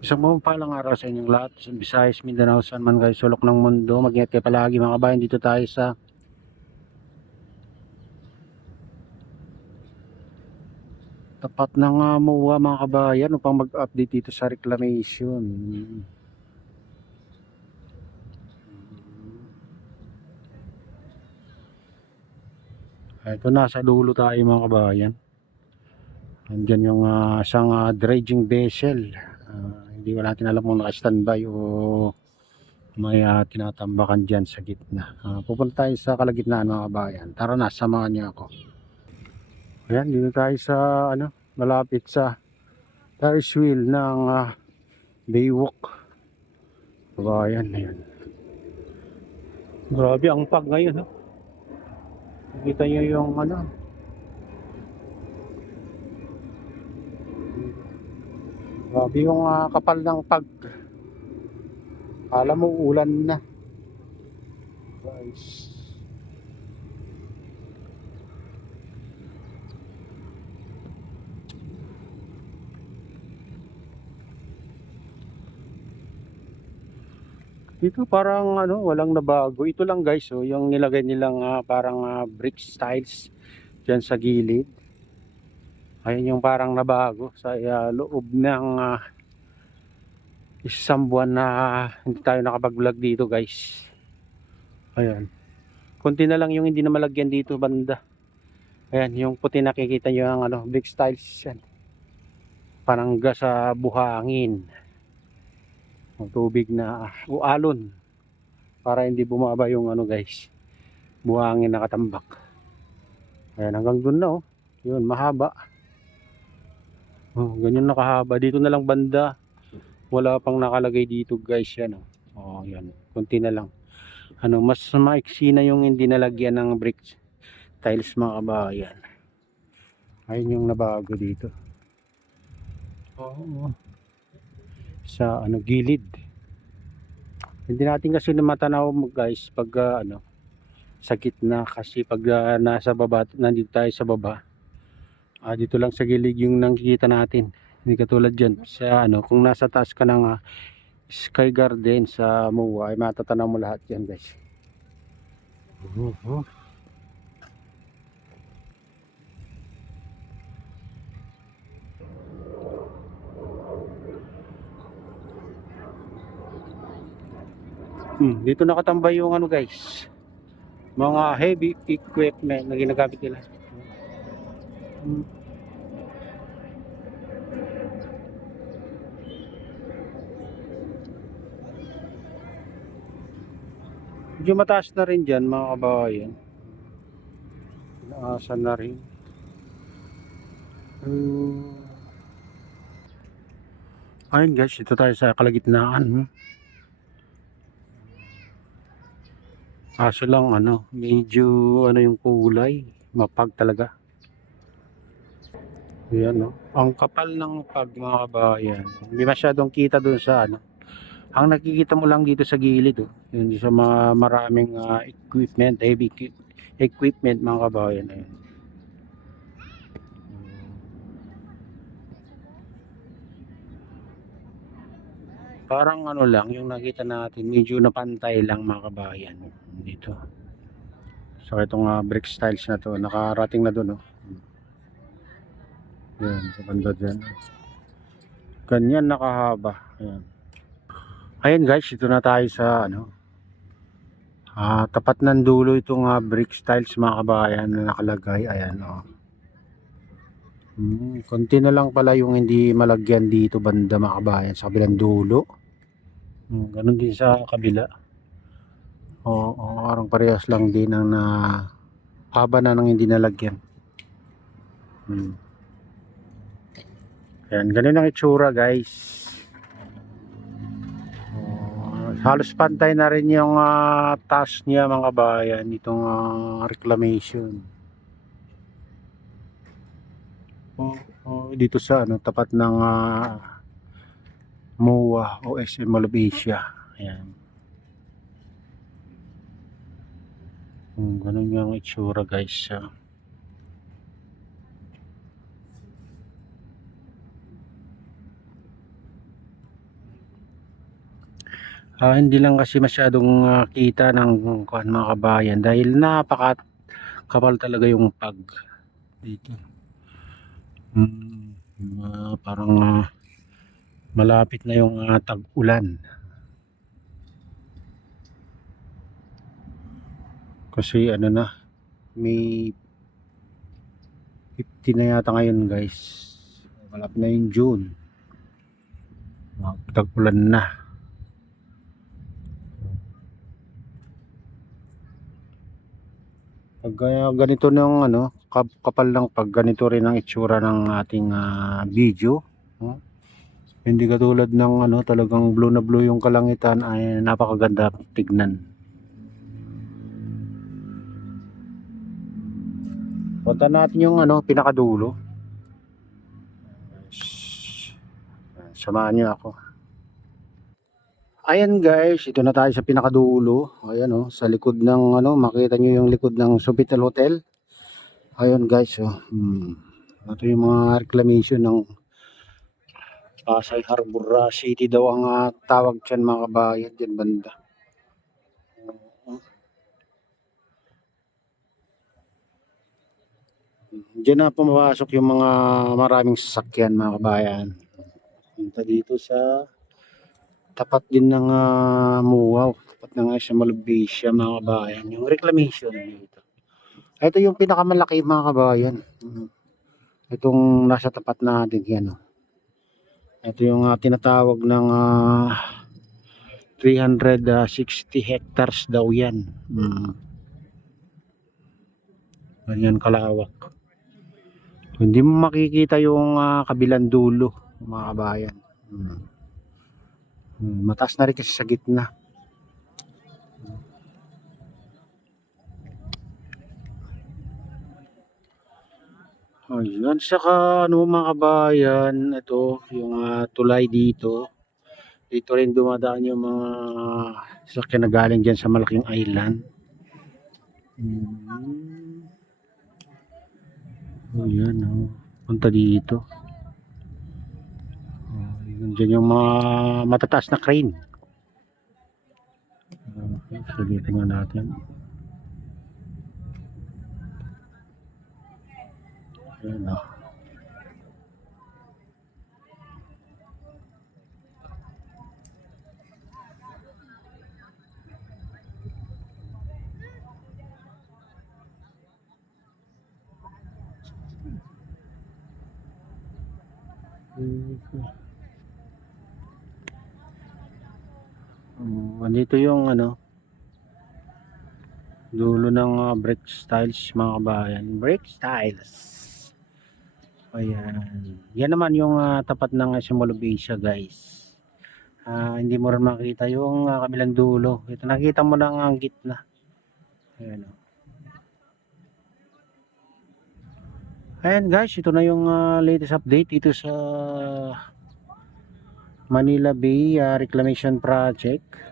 Isang palang araw sa inyong lahat, sa Visayas, Mindanao, saan man kayo sulok ng mundo. Mag-ingat kayo palagi mga kabayan. Dito tayo sa tapat ng MOA mga kabayan upang mag-update dito sa reclamation. Ito nasa dulo tayo mga kabayan. Andyan yung isang dredging vessel. Hindi ko natin alam kung naka-standby o may tinatambakan dyan sa gitna. Pupunta tayo sa kalagitnaan mga kabayan. Tara na, samahan niyo ako. Ayan, dito tayo sa malapit sa Ferris wheel ng Baywalk. Kabayan, ayan. Grabe ang pag ngayon. Nakita nyo yung grabe yung kapal ng pag. Alam mo, ulan na. Guys. Dito parang walang nabago. Ito lang guys, oh, yung nilagay nilang parang brick styles diyan sa gilid. Ayun yung parang nabago sa loob ng isang buwan na hindi tayo nakapag-vlog dito guys. Ayan. Kunti na lang yung hindi na malagyan dito banda. Ayan, yung puti nakikita nyo ang brick styles yan. Panangga sa buhangin. Ang tubig na ualon para hindi bumaba yung guys. Buhangin nakatambak. Ayan, hanggang dun na oh. Yun, mahaba. Oh, ganyan nakahaba. Dito na lang banda. Wala pang nakalagay dito guys yan oh. Oh, yan. Kunti na lang. Mas maiksi na yung hindi nalagyan ng brick tiles mga kabayan. Ayun yung nabago dito. Oh, sa gilid. Hindi natin kasi matanaw guys pag sa gitna kasi pag nasa baba, nandito tayo sa baba. Dito lang sa gilid yung nakikita natin. Hindi katulad dyan sa kung nasa taas ka ng Sky Garden sa MOA ay matatanaw mo lahat yan guys. Dito nakatambay yung guys, mga heavy equipment na ginagamit nila. Medyo mataas na rin dyan mga kabayan. Naasan na rin. Ayun guys, ito tayo sa kalagitnaan. Kaso lang medyo yung kulay, mapag talaga. Ayan ang kapal ng pag mga kabayan. Hindi masyadong kita dun sa Ang nakikita mo lang dito sa gilid yun sa mga maraming equipment, heavy equipment mga kabayan. Ayan. Parang lang yung nakita natin, medyo napantay lang mga kabayan dito. So itong brick styles na to, nakarating na doon Yan, sa banda dyan. Ganyan nakahaba. Ayan. Ayan guys, ito na tayo sa tapat ng dulo itong brick styles mga kabayan na nakalagay. Ayan konti na lang pala yung hindi malagyan dito banda mga kabayan sa kabilang dulo. Ganun din sa kabila. Parang parehas lang din ang haba na nang hindi nalagyan. Ayan, ganun ang itsura guys. Halos pantay na rin yung task niya mga kabayan, itong reclamation. Dito sa tapat ng MOA o SM Mall of Asia. Ayan. Ganun yung itsura guys. Hindi lang kasi masyadong kita ng mga kabayan dahil napakakapal talaga yung pag dito. Parang malapit na yung tag-ulan. Kasi ano na, may 50 na yata ngayon guys. Malapit na yung June. Tag-ulan na. Pag ganito ng ano, kapal lang pag ganito rin ang itsura ng ating video. Hindi katulad ng ano, talagang blue na blue yung kalangitan, ay napakaganda tignan. Punta natin yung ano, pinakadulo. Samahan niyo ako. Ayan guys, ito na tayo sa pinakadulo. Ayan oh, sa likod ng ano, makita niyo yung likod ng Sofitel Hotel. Ayan guys, oh. Ito yung mga reclamation ng Pasay Harbor City daw ang tawag dyan mga kabayan, dyan banda. Diyan na pumapasok yung mga maraming sasakyan mga kabayan. Punta dito sa tapat din ng Muaw, tapat ng Small Bisia mga kabayan. Yung reclamation dito. Ito yung pinakamalaki mga kabayan. Itong nasa tapat natin yan. Ito yung tinatawag ng 360 hectares daw yan. Ganyan kalawak. Hindi mo makikita yung kabilang dulo mga kabayan. Mataas na rin kasi sa gitna. Ayan, saka ano mga kabayan, ito yung tulay dito. Dito rin dumadaan yung mga sasakyan na galing dyan sa malaking island. Ayan, punta dito. Diyan yung mga matataas na crane. Okay, so dito nga natin. Ayan o. Andito yung ano, dulo ng brick styles mga kabayan. Brick styles. Ayan. Yan naman yung tapat ng Small Bisia guys. Hindi mo rin makita yung kabilang dulo. Ito nakita mo lang ang gitna. Ayan o. Ayan guys, ito na yung latest update dito sa Manila Bay Reclamation Project.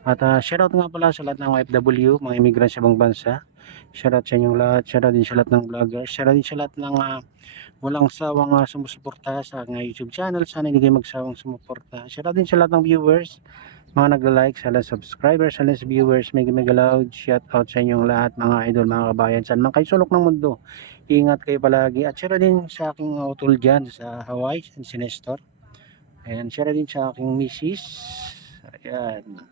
At shoutout nga pala sa lahat ng OFW, mga immigrant sa ibang bansa. Shoutout sa inyong lahat, shoutout din sa lahat ng vlogger, shoutout din sa lahat ng walang sawang sumusuporta sa aking YouTube channel. Sana hindi kayo magsawang sumuporta. Shoutout din sa lahat ng viewers, mga nagla-like, sa lahat subscribers, sa lahat viewers, mega loud. Shoutout sa inyong lahat mga idol, mga kabayan, saan man kayo sulok ng mundo. Ingat kayo palagi. At shoutout din sa aking utol dyan sa Hawaii, si Nestor. Ayan, shoutout din sa aking misis. Ayan.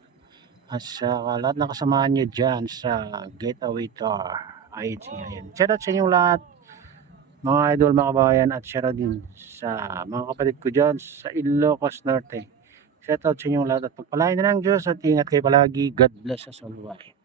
At sa lahat ng kasamahan nyo dyan sa Getaway Tour IT. Ayan. Shoutout sa inyong lahat mga idol, mga kabayan, at shoutout din sa mga kapatid ko dyan sa Ilocos Norte. Shoutout sa inyong lahat at pagpalain na ng Diyos at ingat kayo palagi. God bless us always.